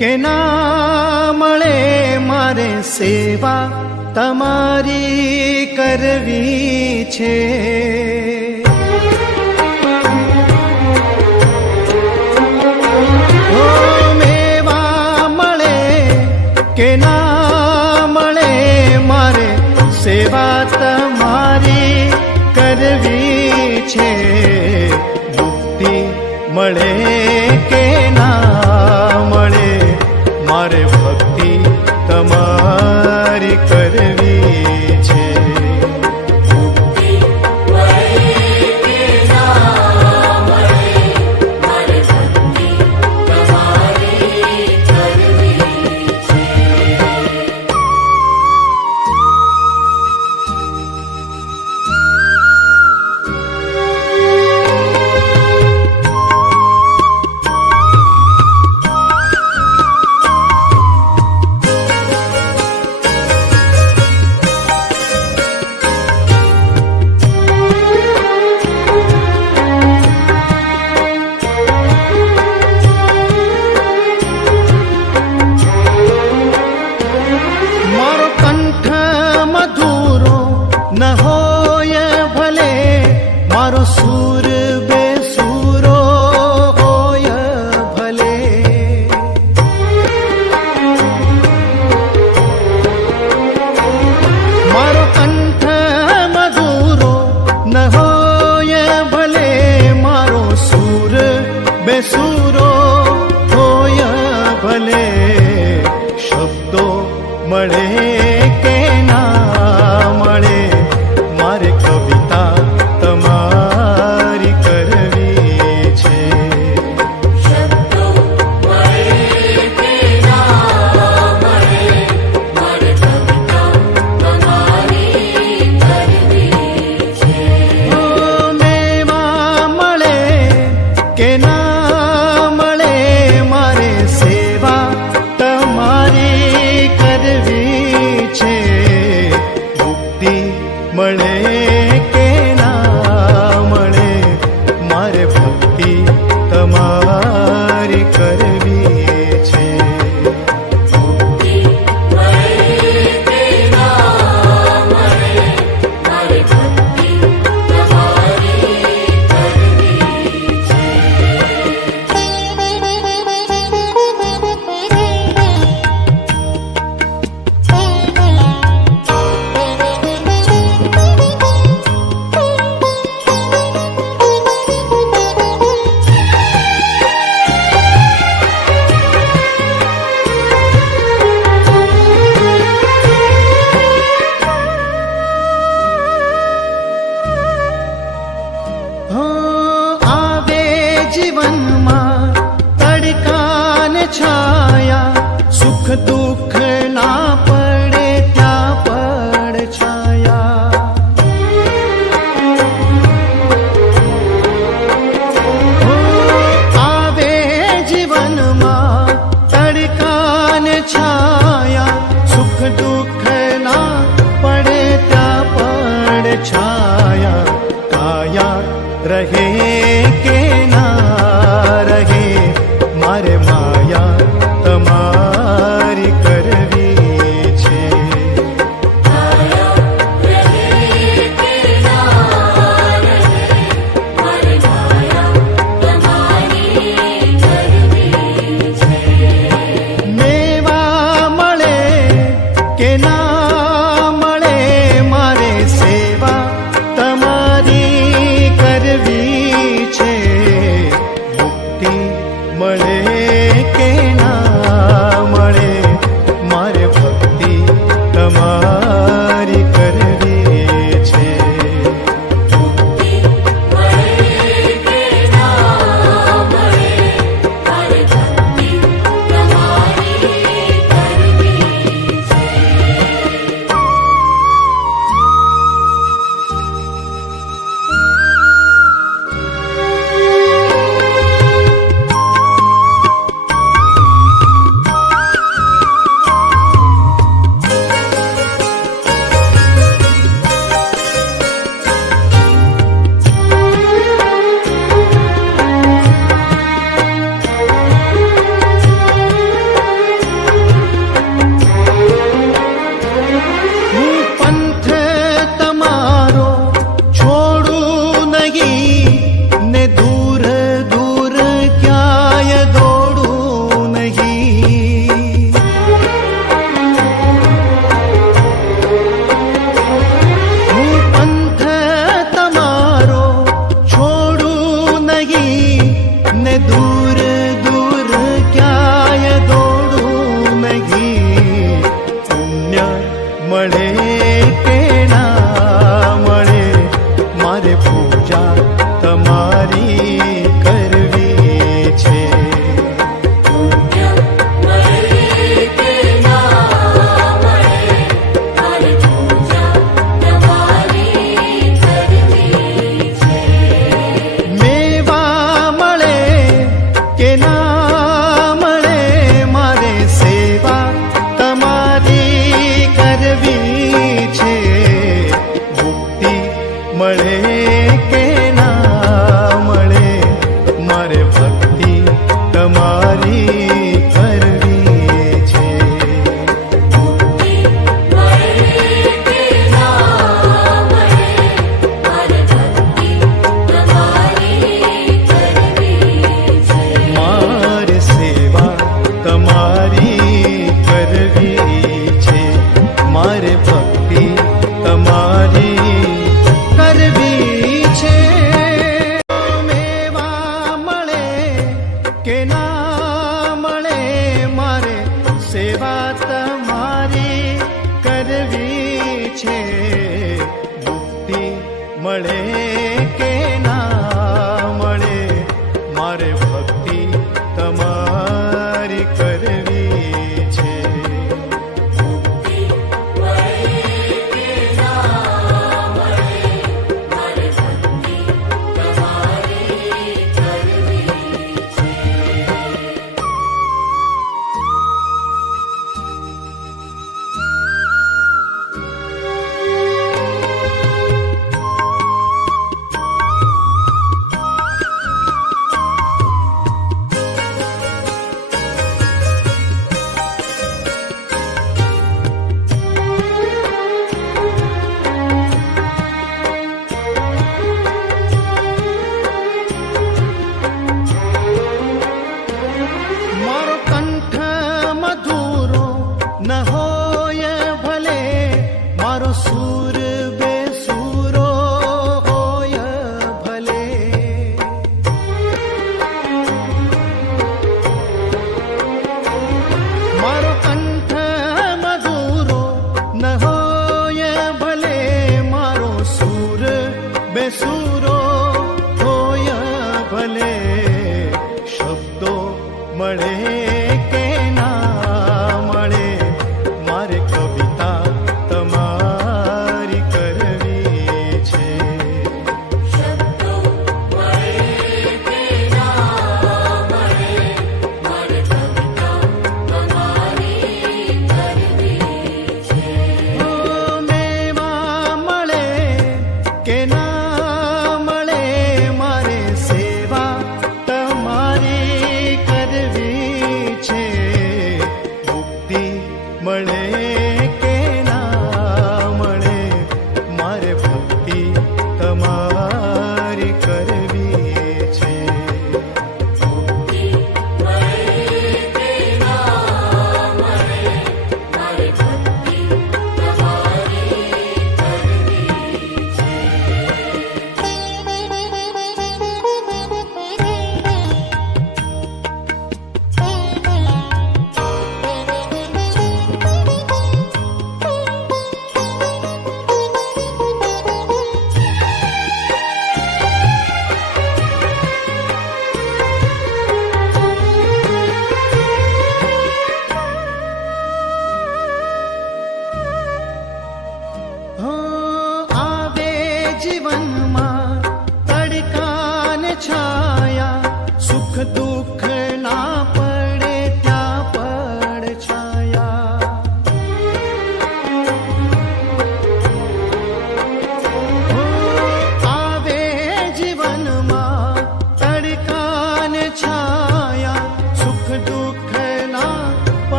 કે ના મળે મારે સેવા તમારી કરવી છે. મેવા મળે કે ના મારો સૂર બેસુરો હોય ભલે. મારો કંઠ મધુરો ન ભલે. મારો સૂર બેસુરો હોય ભલે. શબ્દો મળે. છાયા સુખ દુઃખ ના પડે ત્યાં પડ છાયા. આવે જીવનમાં તડકાન છાયા, સુખ દુઃખ ના પડે ત્યાં પડ છાયા. કાયા રહે કે ના? सूरो tú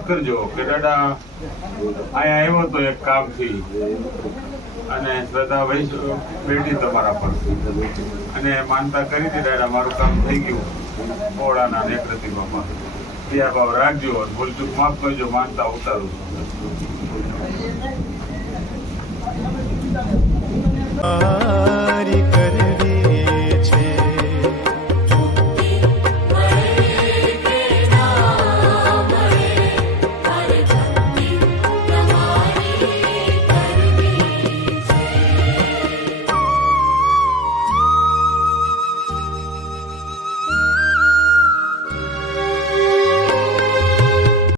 વાત કરજો કે દાદા, અહીંયા આવ્યો તો એક કામથી. અને શ્રદ્ધા ભાઈ બેઠી તમારા પર. અને માનતા કરી દે દાદા, મારું કામ થઈ ગયું. ઓળાના નેત્રતિભામાં ત્યાં ભાવ રાખજો ભૂલચૂક માફ કરજો, માનતા ઉતારું Ah.